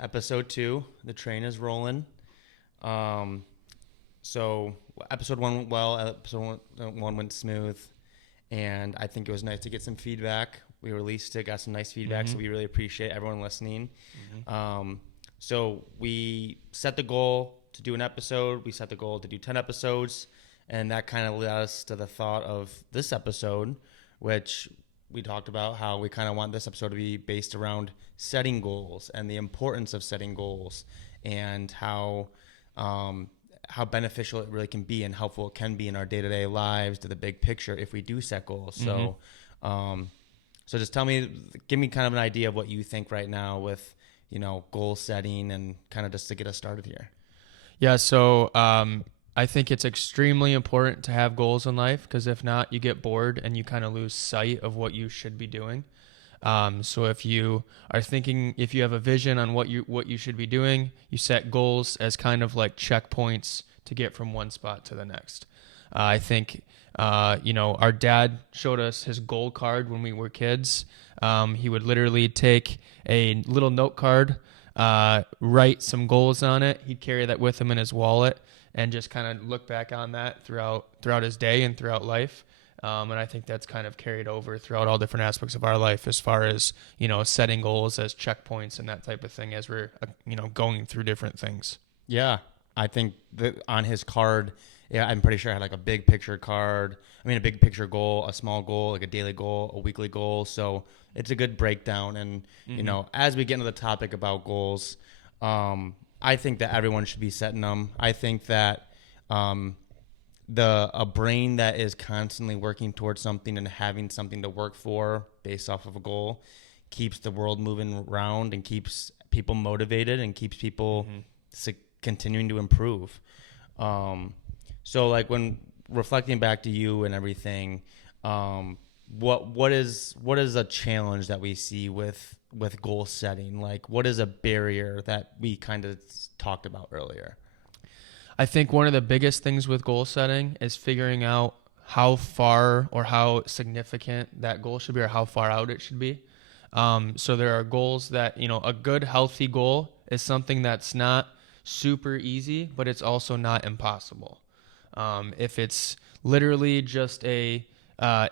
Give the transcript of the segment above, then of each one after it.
episode 2. The train is rolling. So episode 1 went well. Episode 1 went smooth, and I think it was nice to get some feedback. We released it, got some nice feedback, so we really appreciate everyone listening. So we set the goal to do an episode. We set the goal to do 10 episodes, and that kind of led us to the thought of this episode, which we talked about how we kind of want this episode to be based around setting goals and the importance of setting goals, and how beneficial it really can be and helpful it can be in our day-to-day lives to the big picture if we do set goals. So just give me kind of an idea of what you think right now with, goal setting, and kind of just to get us started here. Yeah. So, I think it's extremely important to have goals in life, because if not, you get bored and you kind of lose sight of what you should be doing. So if you have a vision on what you should be doing, you set goals as kind of like checkpoints to get from one spot to the next. I think, our dad showed us his goal card when we were kids. He would literally take a little note card, write some goals on it. He'd carry that with him in his wallet and just kind of look back on that throughout his day and throughout life. And I think that's kind of carried over throughout all different aspects of our life, as far as, setting goals as checkpoints and that type of thing as we're, going through different things. Yeah. I think that on his card, I'm pretty sure I had like a big picture card. I mean, a big picture goal, a small goal, like a daily goal, a weekly goal. So it's a good breakdown. And, as we get into the topic about goals, I think that everyone should be setting them. I think that a brain that is constantly working towards something and having something to work for based off of a goal keeps the world moving around and keeps people motivated and keeps people continuing to improve. So like when reflecting back to you and everything, what is a challenge that we see with goal setting? Like, what is a barrier that we kind of talked about earlier? I think one of the biggest things with goal setting is figuring out how far or how significant that goal should be, or how far out it should be. So there are goals that, a good healthy goal is something that's not super easy, but it's also not impossible. If it's literally just an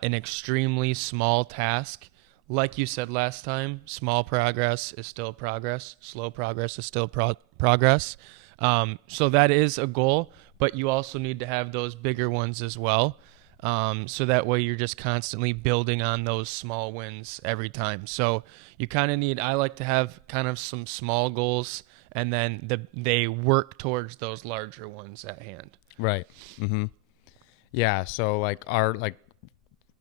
extremely small task, like you said last time, small progress is still progress. Slow progress is still progress. So that is a goal, but you also need to have those bigger ones as well. So that way you're just constantly building on those small wins every time. So you kind of I like to have kind of some small goals, and then they work towards those larger ones at hand. Right. Yeah. So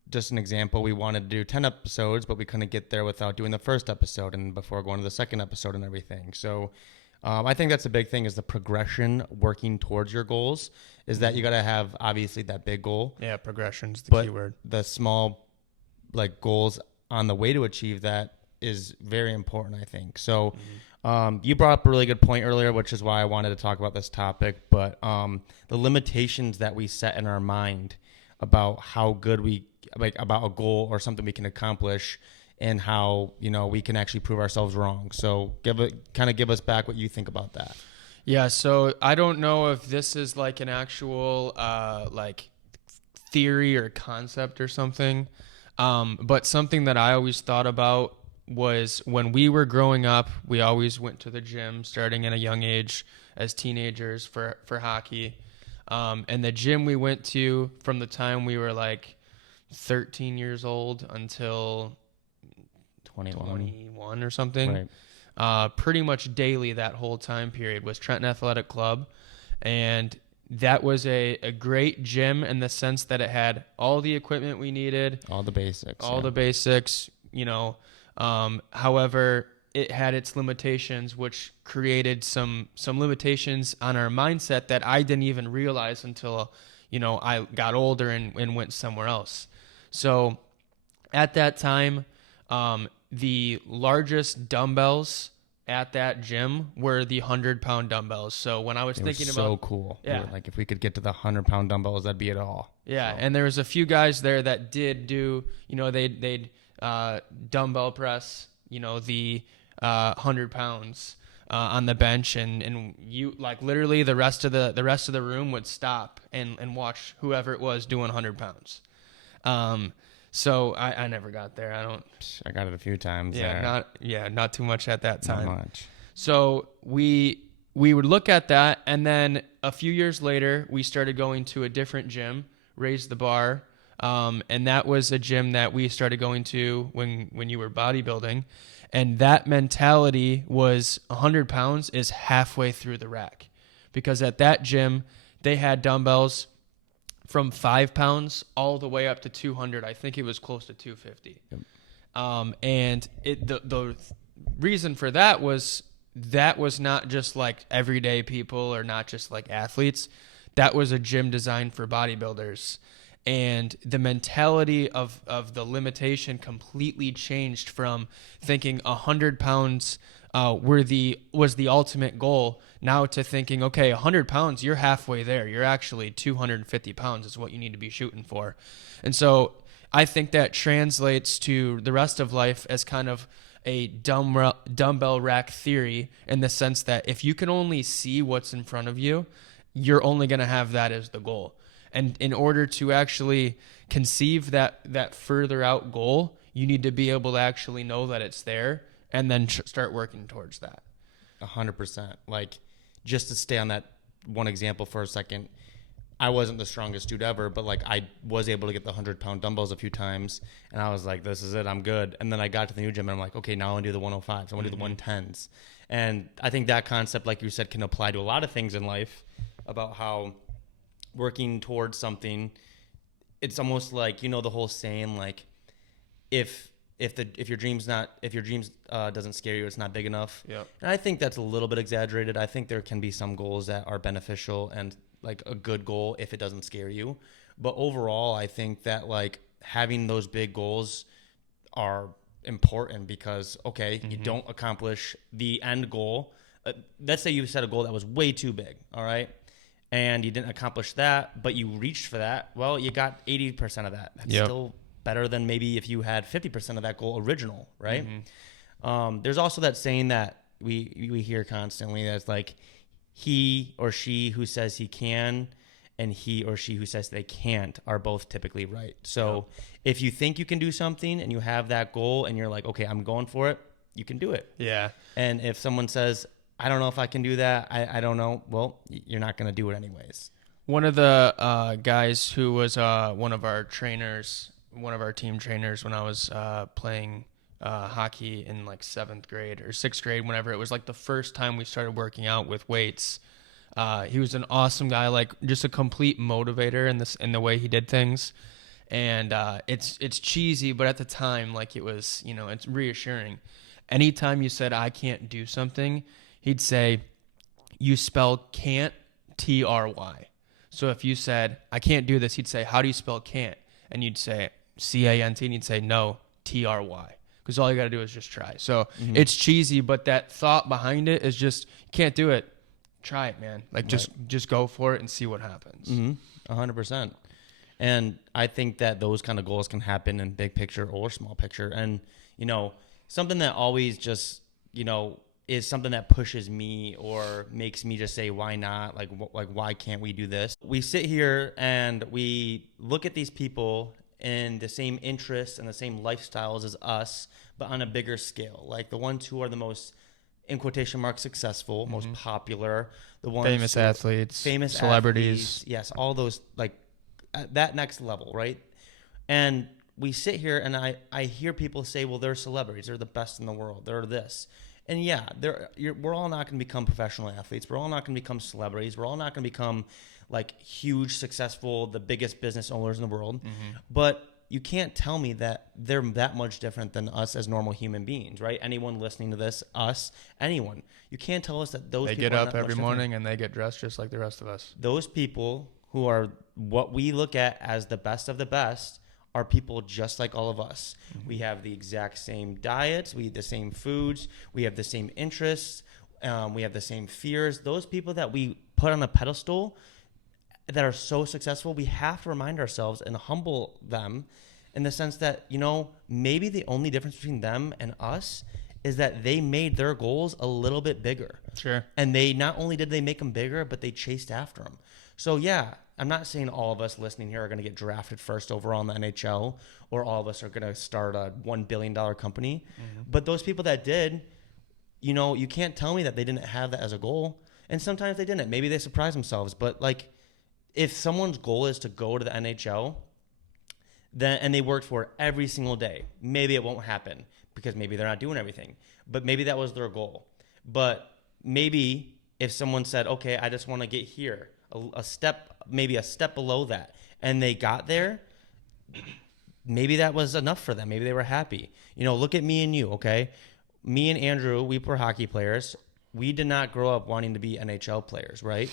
just an example, we wanted to do 10 episodes, but we couldn't get there without doing the first episode and before going to the second episode and everything. So I think that's a big thing, is the progression working towards your goals, is that you got to have obviously that big goal. Yeah, progression's the key word. The small goals on the way to achieve that is very important, I think. So you brought up a really good point earlier, which is why I wanted to talk about this topic, but the limitations that we set in our mind about how good about a goal or something we can accomplish, and how, we can actually prove ourselves wrong. So give us back what you think about that. Yeah. So I don't know if this is like an actual theory or concept or something. But something that I always thought about was when we were growing up, we always went to the gym starting at a young age as teenagers for hockey. And the gym we went to from the time we were like 13 years old until 21 or something, right. Pretty much daily that whole time period was Trenton Athletic Club. And that was a great gym in the sense that it had all the equipment we needed. All the basics. The basics, however, it had its limitations, which created some limitations on our mindset that I didn't even realize until, I got older and went somewhere else. So at that time, the largest dumbbells at that gym were the 100-pound dumbbells. So when I was thinking about, so cool. Yeah. Like if we could get to the 100-pound dumbbells, that'd be it all. Yeah. So. And there was a few guys there that did do, they'd dumbbell press, the 100 pounds on the bench, and you like literally the rest of the room would stop and watch whoever it was doing 100 pounds. So I never got there. I got it a few times. Not too much at that time. Not much. So we would look at that, and then a few years later, we started going to a different gym, Raise the Bar, and that was a gym that we started going to when you were bodybuilding, and that mentality was 100 pounds is halfway through the rack, because at that gym they had dumbbells from 5 pounds all the way up to 200. I think it was close to 250. Yep. And the reason for that was not just like everyday people or not just like athletes. That was a gym designed for bodybuilders. And the mentality of the limitation completely changed from thinking 100 pounds was the ultimate goal, now to thinking, okay, 100 pounds, you're halfway there. You're actually 250 pounds is what you need to be shooting for. And so I think that translates to the rest of life as kind of a dumbbell rack theory, in the sense that if you can only see what's in front of you, you're only going to have that as the goal. And in order to actually conceive that further out goal, you need to be able to actually know that it's there and then start working towards that. 100%. Like, just to stay on that one example for a second, I wasn't the strongest dude ever, but like I was able to get the 100-pound dumbbells a few times, and I was like, this is it, I'm good. And then I got to the new gym, and I'm like, okay, now I want to do the 105s, I want to do the 110s. And I think that concept, like you said, can apply to a lot of things in life, about how working towards something, it's almost like, the whole saying, like, if your dreams doesn't scare you, it's not big enough. Yep. And I think that's a little bit exaggerated. I think there can be some goals that are beneficial and like a good goal if it doesn't scare you. But overall, I think that like having those big goals are important, because, okay, you don't accomplish the end goal. Let's say you set a goal that was way too big, all right? And you didn't accomplish that, but you reached for that. Well, you got 80% of that. That's still better than maybe if you had 50% of that goal original, right? There's also that saying that we hear constantly, that's like, he or she who says he can and he or she who says they can't are both typically right. So if you think you can do something and you have that goal and you're like, okay, I'm going for it, you can do it. Yeah. And if someone says, I don't know if I can do that, I don't know, well, you're not going to do it anyways. One of the guys who was one of our team trainers when I was playing hockey in like 7th grade or 6th grade, whenever it was like the first time we started working out with weights. He was an awesome guy, like just a complete motivator in the way he did things. And it's cheesy, but at the time, like, it was, it's reassuring. Anytime you said, I can't do something, he'd say, you spell can't, T-R-Y. So if you said, I can't do this, he'd say, how do you spell can't? And you'd say C-A-N-T, and he'd say, no, T-R-Y. Because all you got to do is just try. So it's cheesy, but that thought behind it is just, you can't do it, try it, man. Like, just go for it and see what happens. 100%. And I think that those kind of goals can happen in big picture or small picture. And, something that always just, is something that pushes me or makes me just say, why not? Like, why can't we do this? We sit here and we look at these people in the same interests and the same lifestyles as us, but on a bigger scale. Like the ones who are the most, in quotation marks, successful, most popular, the ones famous athletes, famous celebrities. Athletes, yes, all those, like, at that next level, right? And we sit here and I hear people say, well, they're celebrities, they're the best in the world, they're this. And yeah, we're all not going to become professional athletes. We're all not going to become celebrities. We're all not going to become like huge, successful, the biggest business owners in the world. But you can't tell me that they're that much different than us as normal human beings, right? Anyone listening to this, us, anyone. You can't tell us that those people get up every morning and they get dressed just like the rest of us. Those people who are what we look at as the best of the best are people just like all of us. We have the exact same diets. We eat the same foods. We have the same interests. We have the same fears. Those people that we put on a pedestal that are so successful, we have to remind ourselves and humble them in the sense that, maybe the only difference between them and us is that they made their goals a little bit bigger. Sure. And they not only did they make them bigger, but they chased after them. So yeah, I'm not saying all of us listening here are going to get drafted first overall in the NHL, or all of us are going to start a $1 billion company. But those people that did, you know, you can't tell me that they didn't have that as a goal. And sometimes they didn't. Maybe they surprised themselves. But like, if someone's goal is to go to the NHL, then and they worked for it every single day, maybe it won't happen because maybe they're not doing everything. But maybe that was their goal. But maybe if someone said, okay, I just want to get here, a step, maybe a step below that, and they got there, maybe that was enough for them. Maybe they were happy. You know, look at me and you, okay? Me and Andrew, we were hockey players. We did not grow up wanting to be NHL players, right?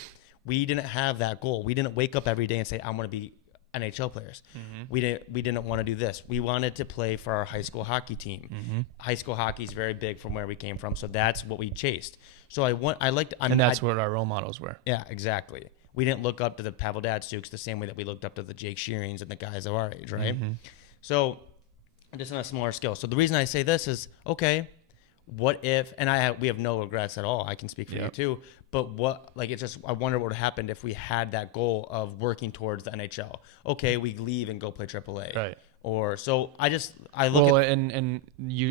We didn't have that goal. We didn't wake up every day and say, I want to be NHL players. We didn't want to do this. We wanted to play for our high school hockey team. High school hockey is very big from where we came from, so that's what we chased. So and that's what our role models were. Yeah, exactly. We didn't look up to the Pavel Datsyuks the same way that we looked up to the Jake Shearings and the guys of our age, right? So just on a smaller scale. So the reason I say this is, okay, what if, and we have no regrets at all. I can speak for you too. But I wonder what would happen if we had that goal of working towards the NHL. Okay, we leave and go play AAA. Right. Or so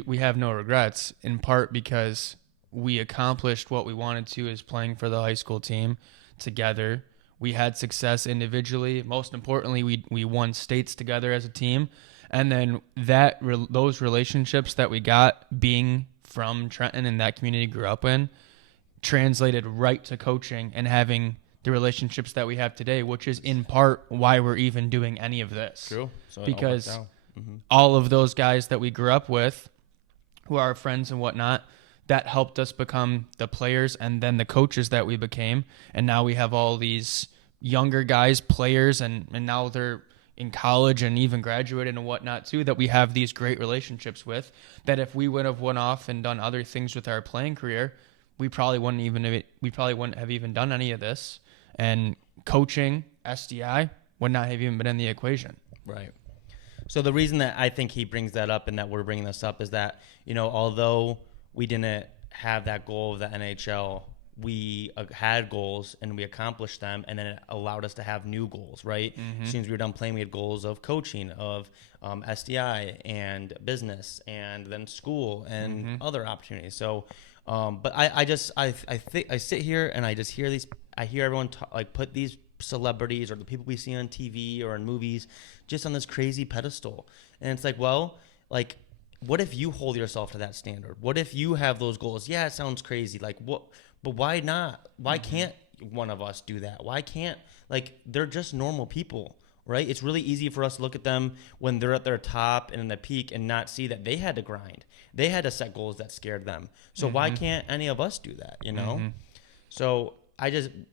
we have no regrets in part because we accomplished what we wanted to as playing for the high school team together. We had success individually. Most importantly, we won states together as a team. And then those relationships that we got being from Trenton and that community grew up in translated right to coaching and having the relationships that we have today, which is in part why we're even doing any of this. True. So because all of those guys that we grew up with, who are our friends and whatnot, that helped us become the players and then the coaches that we became. And now we have all these younger guys, players, and now they're in college and even graduated and whatnot too, that we have these great relationships with, that if we would have went off and done other things with our playing career, we probably wouldn't have even done any of this. And coaching, SDI, would not have even been in the equation. Right. So the reason that I think he brings that up and that we're bringing this up is that, you know, although we didn't have that goal of the NHL, we had goals and we accomplished them, and then it allowed us to have new goals, right? As soon as we were done playing, we had goals of coaching, of SDI and business, and then school and other opportunities. So, but I sit here and I just hear I hear everyone put these celebrities or the people we see on TV or in movies just on this crazy pedestal, and it's like, well, like, what if you hold yourself to that standard? What if you have those goals? Yeah, it sounds crazy. Like, what? But why not? Why can't one of us do that? Why can't, they're just normal people, right? It's really easy for us to look at them when they're at their top and in the peak and not see that they had to grind. They had to set goals that scared them. So why can't any of us do that, you know? So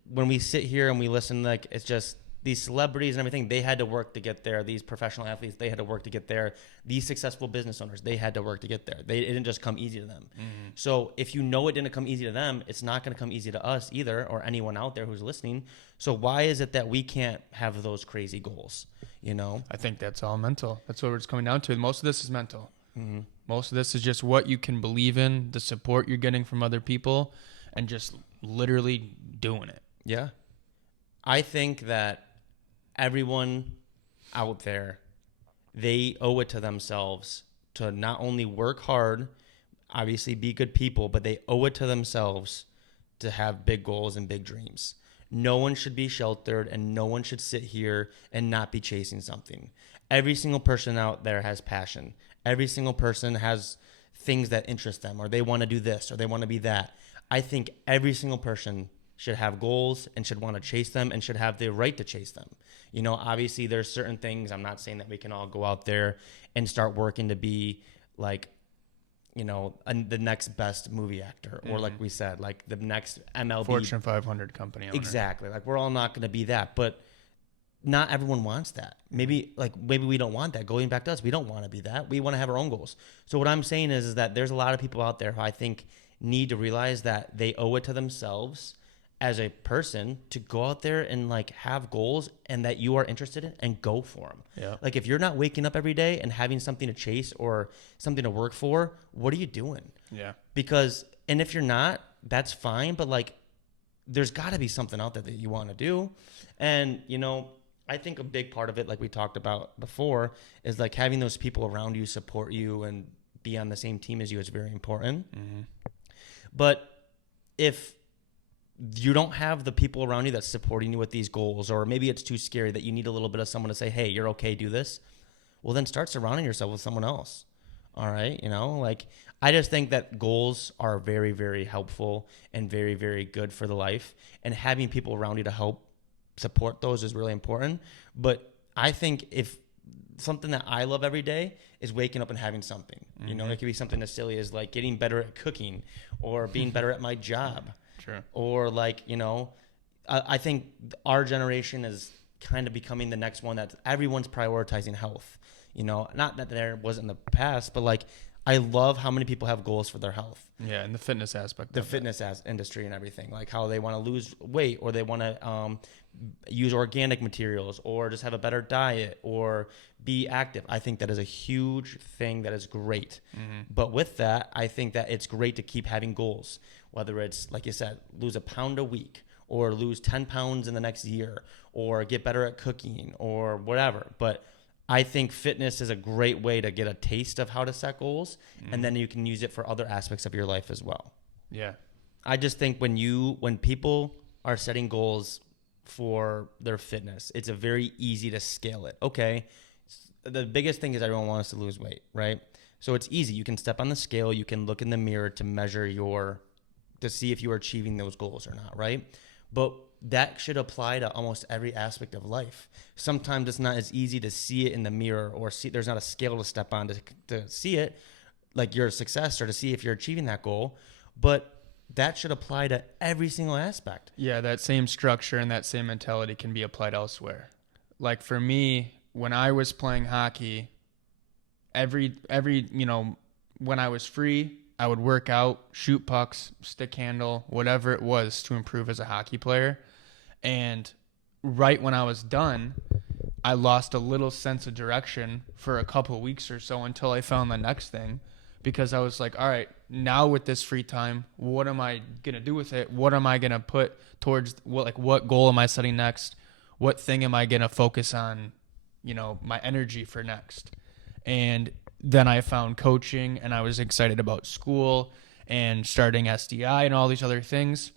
when we sit here and we listen, it's just these celebrities and everything, they had to work to get there. These professional athletes, they had to work to get there. These successful business owners, they had to work to get there. It didn't just come easy to them. So if you know it didn't come easy to them, it's not going to come easy to us either, or anyone out there who's listening. So why is it that we can't have those crazy goals, you know? I think that's all mental. That's what it's coming down to. Most of this is mental. Most of this is just what you can believe in, the support you're getting from other people, and just literally doing it. Yeah. I think that everyone out there, they owe it to themselves to not only work hard, obviously be good people, but they owe it to themselves to have big goals and big dreams. No one should be sheltered, and no one should sit here and not be chasing something. Every single person out there has passion. Every single person has things that interest them, or they want to do this, or they want to be that. I think every single person should have goals and should want to chase them and should have the right to chase them. You know, obviously there's certain things. I'm not saying that we can all go out there and start working to be like, you know, the next best movie actor, or like we said, like the next MLB Fortune 500 company owner. Exactly. Like, we're all not going to be that, but not everyone wants that. Maybe we don't want that. Going back to us, we don't want to be that. We want to have our own goals. So what I'm saying is that there's a lot of people out there who I think need to realize that they owe it to themselves as a person to go out there and like have goals and that you are interested in and go for them. Yeah. Like if you're not waking up every day and having something to chase or something to work for, what are you doing? Yeah. Because, and if you're not, that's fine. But like, there's got to be something out there that you want to do. And, you know, I think a big part of it, like we talked about before, is like having those people around you support you and be on the same team as you is very important. Mm-hmm. But if you don't have the people around you that's supporting you with these goals, or maybe it's too scary that you need a little bit of someone to say, hey, you're okay, do this. Well, then start surrounding yourself with someone else. All right. You know, like I just think that goals are very, very helpful and very, very good for the life, and having people around you to help support those is really important. But I think if something that I love every day is waking up and having something, Mm-hmm. you know, it could be something as silly as like getting better at cooking or being better at my job. Sure. Or like, you know, I think our generation is kind of becoming the next one that everyone's prioritizing health. You know, not that there wasn't in the past, but like I love how many people have goals for their health. Yeah, and the fitness aspect. The fitness industry and everything, like how they want to lose weight, or they want to use organic materials, or just have a better diet, or be active. I think that is a huge thing that is great. Mm-hmm. But with that, I think that it's great to keep having goals, whether it's, like you said, lose a pound a week, or lose 10 pounds in the next year, or get better at cooking, or whatever. But I think fitness is a great way to get a taste of how to set goals, and then you can use it for other aspects of your life as well. Yeah. I just think when people are setting goals for their fitness, it's a very easy to scale it. Okay, the biggest thing is everyone wants to lose weight, right? So it's easy. You can step on the scale. You can look in the mirror to measure to see if you are achieving those goals or not, right? But that should apply to almost every aspect of life. Sometimes it's not as easy to see it in the mirror, or there's not a scale to step on to see it, like your success, or to see if you're achieving that goal. But that should apply to every single aspect. Yeah, that same structure and that same mentality can be applied elsewhere. Like for me, when I was playing hockey, every you know, when I was free, I would work out, shoot pucks, stick handle, whatever it was to improve as a hockey player. And right when I was done, I lost a little sense of direction for a couple of weeks or so until I found the next thing, because I was like, all right, now with this free time, what am I going to do with it? What am I going to put towards what goal am I setting next? What thing am I going to focus on, you know, my energy for next? And then I found coaching, and I was excited about school and starting SDI and all these other things.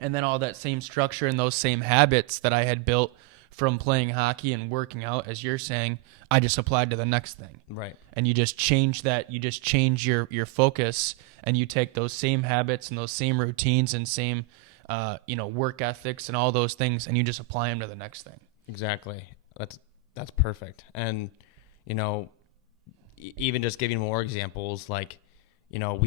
And then all that same structure and those same habits that I had built from playing hockey and working out, as you're saying, I just applied to the next thing. Right. And you just change that. You just change your focus, and you take those same habits and those same routines and same, work ethics and all those things, and you just apply them to the next thing. Exactly. That's perfect. And, you know, even just giving more examples, like, you know,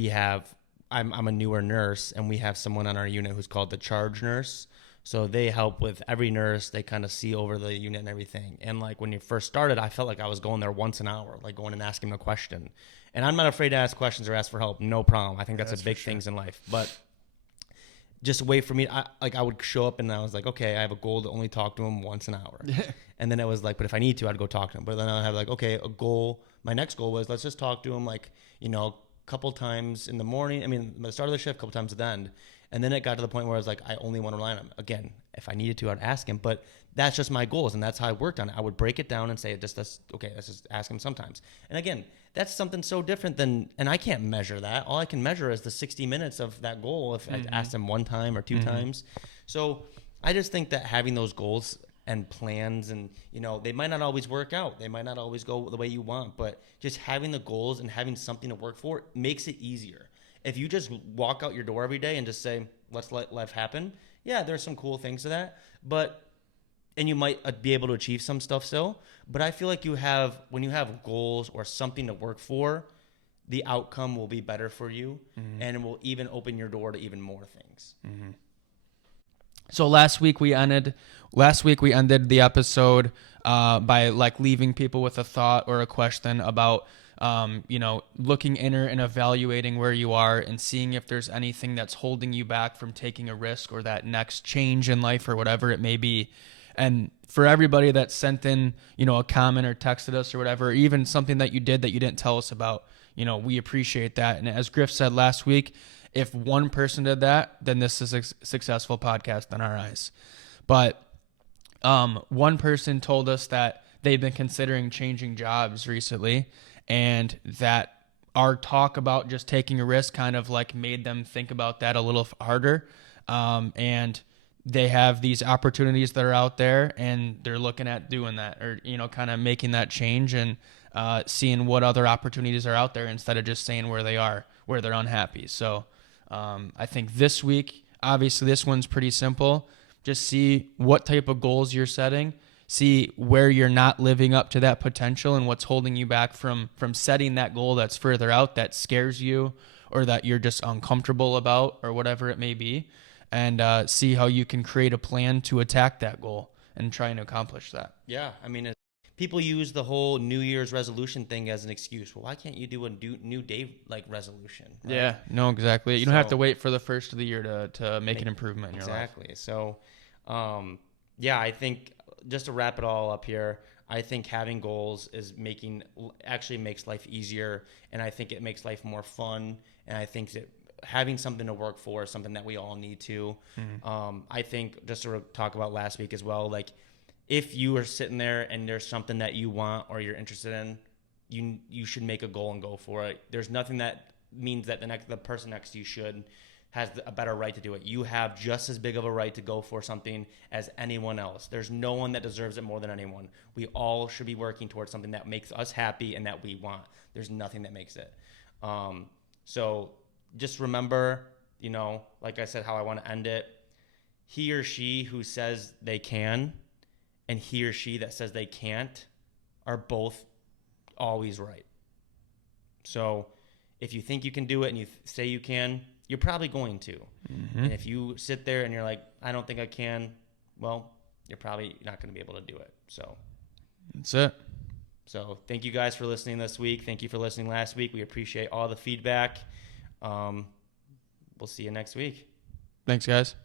I'm a newer nurse, and we have someone on our unit who's called the charge nurse. So they help with every nurse. They kind of see over the unit and everything. And like when you first started, I felt like I was going there once an hour, like going and asking them a question. And I'm not afraid to ask questions or ask for help. No problem. I think that's a big things in life. But just a way for me, I would show up and I was like, okay, I have a goal to only talk to him once an hour. And then it was like, but if I need to, I'd go talk to him. But then I would have like, okay, a goal. My next goal was let's just talk to him like, you know, a couple times in the morning. I mean, at the start of the shift, a couple times at the end. And then it got to the point where I was like, I only want to rely on him. Again, if I needed to, I'd ask him. But that's just my goals, and that's how I worked on it. I would break it down and say, let's just ask him sometimes. And again, that's something so different than, and I can't measure that. All I can measure is the 60 minutes of that goal if I asked him one time or two times. So I just think that having those goals and plans, and, you know, they might not always work out. They might not always go the way you want, but just having the goals and having something to work for makes it easier. If you just walk out your door every day and just say, let's let life happen, yeah, there's some cool things to that, and you might be able to achieve some stuff still, but I feel like when you have goals or something to work for, the outcome will be better for you, and it will even open your door to even more things. Mm-hmm. So last week we ended the episode by like leaving people with a thought or a question about looking inner and evaluating where you are and seeing if there's anything that's holding you back from taking a risk or that next change in life or whatever it may be. And for everybody that sent in, a comment or texted us or whatever, or even something that you did that you didn't tell us about, we appreciate that. And as Griff said last week, if one person did that, then this is a successful podcast in our eyes. But one person told us that they've been considering changing jobs recently, and that our talk about just taking a risk kind of like made them think about that a little harder. And they have these opportunities that are out there, and they're looking at doing that, or kind of making that change and seeing what other opportunities are out there instead of just staying where they are, where they're unhappy. So I think this week, obviously this one's pretty simple. Just see what type of goals you're setting, see where you're not living up to that potential and what's holding you back from setting that goal that's further out, that scares you or that you're just uncomfortable about or whatever it may be, and see how you can create a plan to attack that goal and trying to accomplish that. Yeah, I mean, people use the whole New Year's resolution thing as an excuse. Well, why can't you do a new day resolution? Right? Yeah, no, exactly. You don't have to wait for the first of the year to make an improvement in your life. Exactly. So, I think just to wrap it all up here, I think having goals actually makes life easier, and I think it makes life more fun, and I think that having something to work for is something that we all need to. Mm-hmm. I think just to talk about last week as well, like if you are sitting there and there's something that you want or you're interested in, you should make a goal and go for it. There's nothing that means that the person next to you has a better right to do it. You have just as big of a right to go for something as anyone else. There's no one that deserves it more than anyone. We all should be working towards something that makes us happy and that we want. There's nothing that makes it. So just remember, like I said, how I want to end it. He or she who says they can and he or she that says they can't are both always right. So if you think you can do it and you say you can, you're probably going to. Mm-hmm. And if you sit there and you're like, I don't think I can, well, you're probably not going to be able to do it. So that's it. So thank you guys for listening this week. Thank you for listening last week. We appreciate all the feedback. We'll see you next week. Thanks, guys.